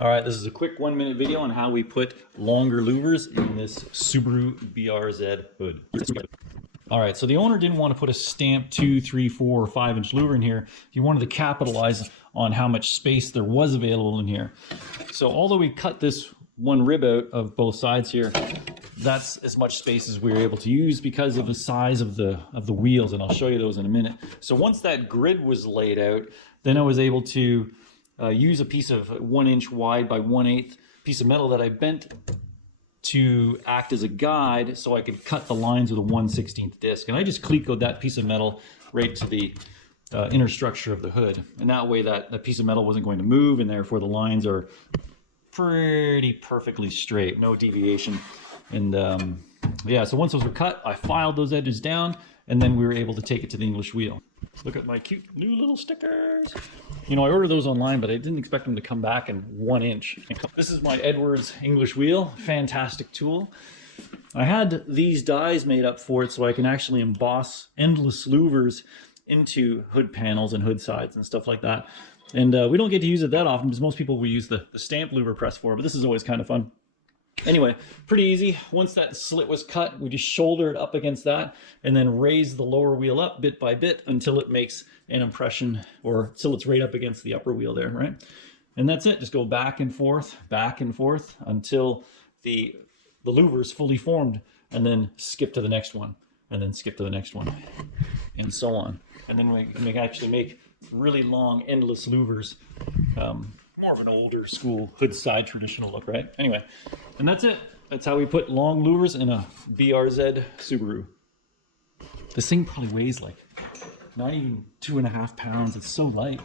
All right, this is a quick 1-minute video on how we put longer louvers in this Subaru BRZ hood. All right, so the owner didn't want to put a stamped 2, 3, 4, or 5-inch louver in here. He wanted to capitalize on how much space there was available in here. So although we cut this one rib out of both sides here, that's as much space as we were able to use because of the size of the wheels, and I'll show you those in a minute. So once that grid was laid out, then I was able to use a piece of 1-inch wide by 1/8 piece of metal that I bent to act as a guide so I could cut the lines with a 1/16 disc. And I just clecoed that piece of metal right to the inner structure of the hood. And that way that piece of metal wasn't going to move, and therefore the lines are pretty perfectly straight, no deviation. And yeah, so once those were cut, I filed those edges down, and then we were able to take it to the English wheel. Look at my cute new little stickers. You know, I ordered those online, but I didn't expect them to come back in 1 inch. This is my Edwards English wheel, fantastic tool. I had these dies made up for it so I can actually emboss endless louvers into hood panels and hood sides and stuff like that. And we don't get to use it that often because most people will use the stamp louver press for it, but this is always kind of fun. Anyway, pretty easy. Once that slit was cut, we just shoulder it up against that and then raise the lower wheel up bit by bit until it makes an impression, or till it's right up against the upper wheel there, right? And that's it. Just go back and forth until the louver is fully formed, and then skip to the next one, and then skip to the next one, and so on. And then we can actually make really long, endless louvers. More of an older school hood side traditional look, right? Anyway, and that's it. That's how we put long louvers in a BRZ Subaru. This thing probably weighs like not even 2.5 pounds. It's so light.